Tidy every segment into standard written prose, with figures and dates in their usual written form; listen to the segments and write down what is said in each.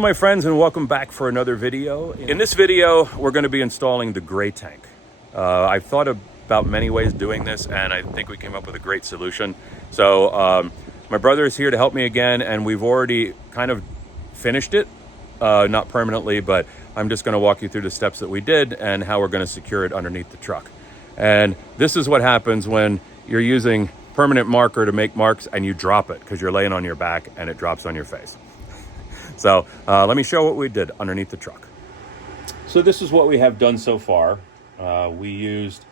Hello my friends, and welcome back for another video. In this video we're going to be installing the gray tank. I've thought about many ways doing this, and I think we came up with a great solution. So my brother is here to help me again, and we've already kind of finished it, not permanently, but I'm just going to walk you through the steps that we did and how we're going to secure it underneath the truck. And this is what happens when you're using permanent marker to make marks and you drop it because you're laying on your back and it drops on your face. So let me show what we did underneath the truck. So this is what we have done so far. We used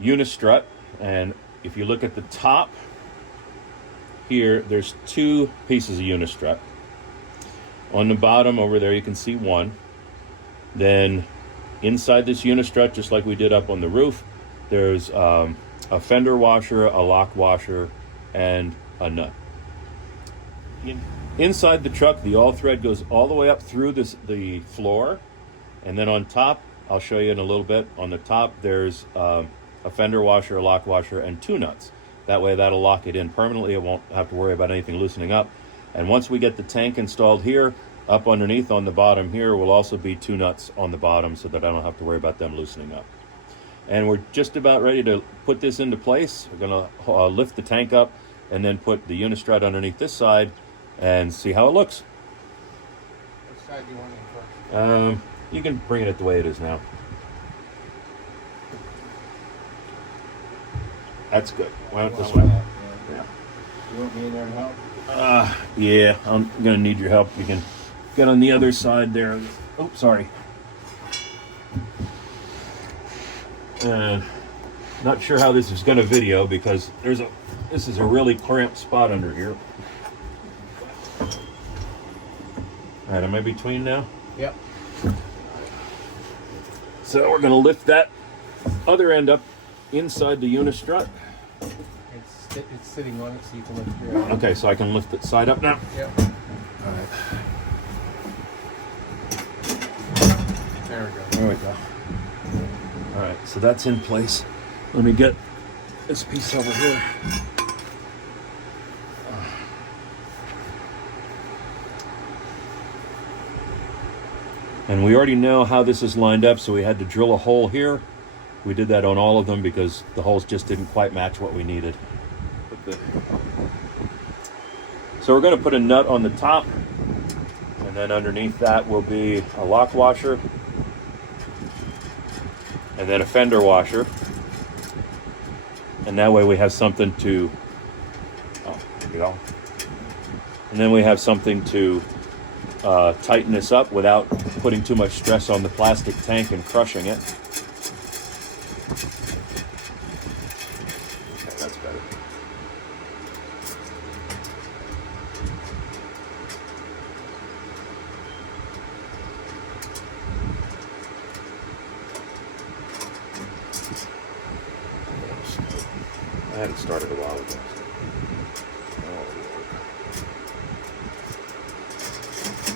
unistrut, and if you look at the top here, there's two pieces of unistrut. On the bottom over there you can see one. Then inside this unistrut, just like we did up on the roof, there's a fender washer, a lock washer, and a nut. Inside the truck, the all thread goes all the way up through the floor, and then on top, I'll show you in a little bit, on the top there's a fender washer, a lock washer, and two nuts. That way that'll lock it in permanently. It won't have to worry about anything loosening up. And once we get the tank installed here, up underneath on the bottom here will also be two nuts on the bottom so that I don't have to worry about them loosening up. And we're just about ready to put this into place. We're gonna lift the tank up and then put the unistrut underneath this side and see how it looks. Which side do you want it first? You can bring it the way it is now. That's good. Why not this way? Yeah. You want me in there to help? Yeah, I'm gonna need your help. You can get on the other side there. Oh, sorry. Not sure how this is gonna video because this is a really cramped spot under here. All right, am I between now? Yep. So we're gonna lift that other end up inside the unistrut. It's sitting on it, so you can lift it through. Okay, so I can lift it side up now. Yep. All right. There we go. There we go. All right, so that's in place. Let me get this piece over here. And we already know how this is lined up, so we had to drill a hole here. We did that on all of them because the holes just didn't quite match what we needed. So we're going to put a nut on the top, and then underneath that will be a lock washer, and then a fender washer. And that way we have something to, there we go. And then we have something to tighten this up without putting too much stress on the plastic tank and crushing it. Okay, that's better. I had it started a while ago.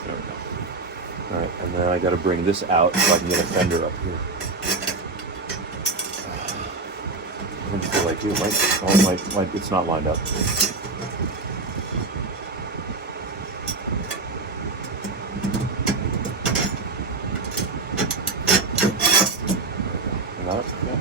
There we go. All right, and then I got to bring this out so I can get a fender up here. I don't feel like it's not lined up. Got it? Yeah.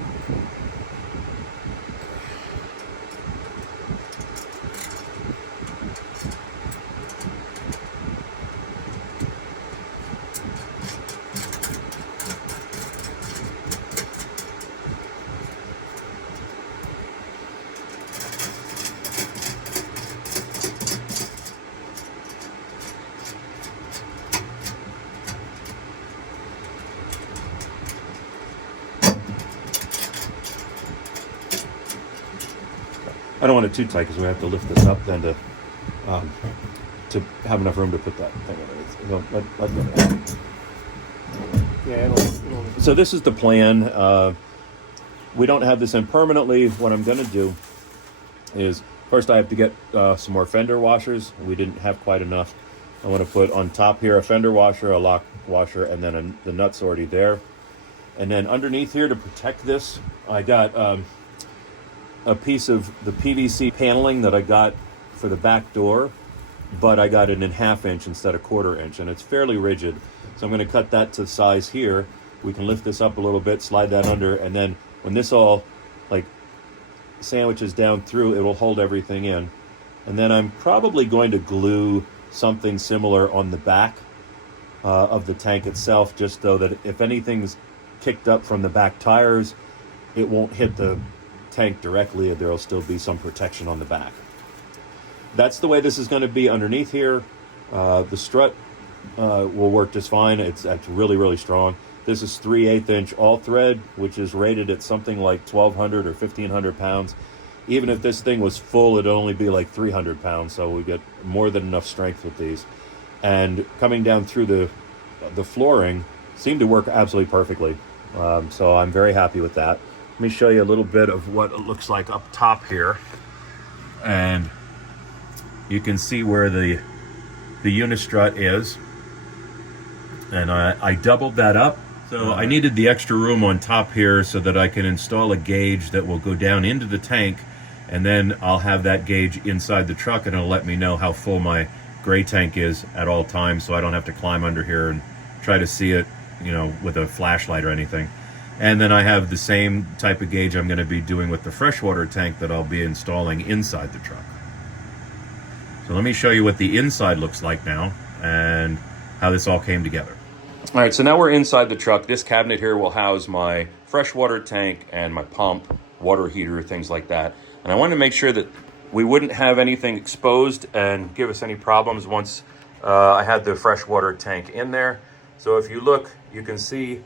I don't want it too tight because we have to lift this up then to have enough room to put that thing in. Yeah, it'll. So this is the plan. We don't have this in permanently. What I'm going to do is first I have to get some more fender washers. We didn't have quite enough. I want to put on top here a fender washer, a lock washer, and then the nut's already there. And then underneath here to protect this, I got a piece of the PVC paneling that I got for the back door. but I got it in 1/2 inch instead of 1/4 inch, and it's fairly rigid. So I'm going to cut that to size here. We can lift this up a little bit, slide that under, and then when this all like sandwiches down through, it will hold everything in. And then I'm probably going to glue something similar on the back of the tank itself, just so that if anything's kicked up from the back tires, it won't hit the tank directly, and there'll still be some protection on the back. That's the way this is going to be underneath here. The strut will work just fine. It's really, really strong. This is 3/8 inch all thread, which is rated at something like 1,200 or 1,500 pounds. Even if this thing was full, it'd only be like 300 pounds. So we get more than enough strength with these. And coming down through the flooring seemed to work absolutely perfectly. So I'm very happy with that. Let me show you a little bit of what it looks like up top here. And you can see where the unistrut is. And I doubled that up. So I needed the extra room on top here so that I can install a gauge that will go down into the tank, and then I'll have that gauge inside the truck, and it'll let me know how full my gray tank is at all times, so I don't have to climb under here and try to see it, you know, with a flashlight or anything. And then I have the same type of gauge I'm going to be doing with the freshwater tank that I'll be installing inside the truck. So let me show you what the inside looks like now and how this all came together. All right, so now we're inside the truck. This cabinet here will house my freshwater tank and my pump, water heater, things like that. And I wanted to make sure that we wouldn't have anything exposed and give us any problems once I had the freshwater tank in there. So if you look, you can see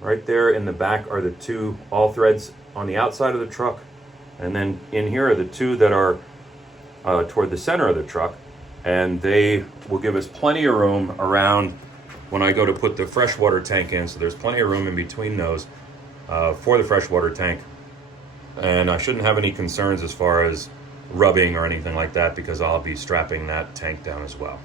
right there in the back are the 2 all threads on the outside of the truck. And then in here are the 2 that are toward the center of the truck. And they will give us plenty of room around when I go to put the freshwater tank in. So there's plenty of room in between those for the freshwater tank. And I shouldn't have any concerns as far as rubbing or anything like that, because I'll be strapping that tank down as well.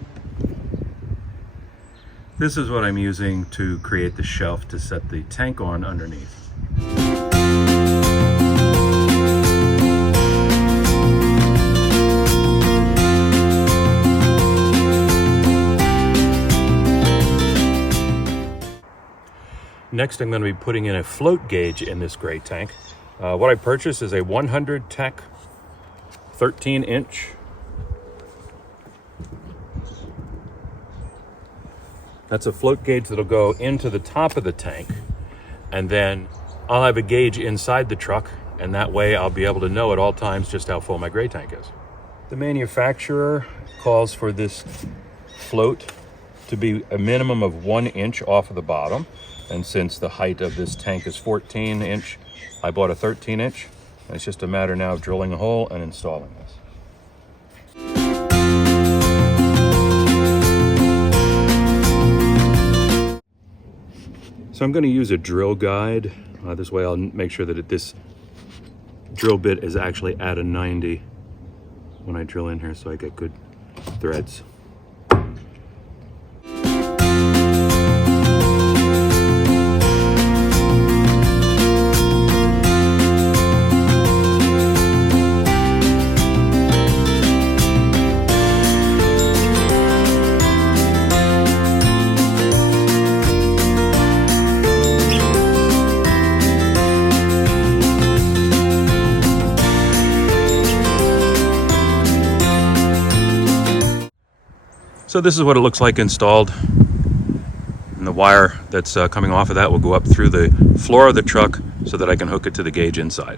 This is what I'm using to create the shelf to set the tank on underneath. Next, I'm going to be putting in a float gauge in this gray tank. What I purchased is a 100 Tech 13 inch. That's a float gauge that'll go into the top of the tank. And then I'll have a gauge inside the truck, and that way I'll be able to know at all times just how full my gray tank is. The manufacturer calls for this float to be a minimum of 1 inch off of the bottom. And since the height of this tank is 14 inch, I bought a 13 inch. And it's just a matter now of drilling a hole and installing this. So I'm going to use a drill guide. This way I'll make sure that this drill bit is actually at a 90 when I drill in here, so I get good threads. So this is what it looks like installed, and the wire that's coming off of that will go up through the floor of the truck so that I can hook it to the gauge inside.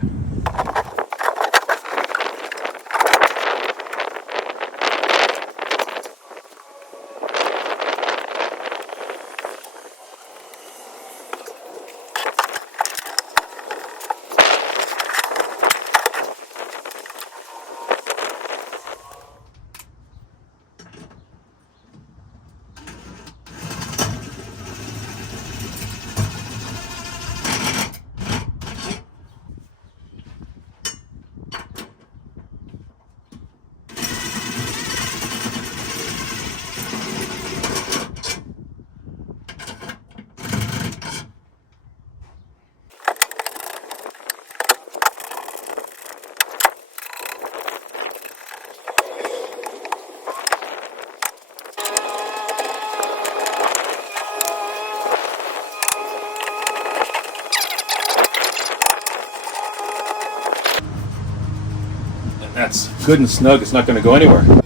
That's good and snug. It's not going to go anywhere.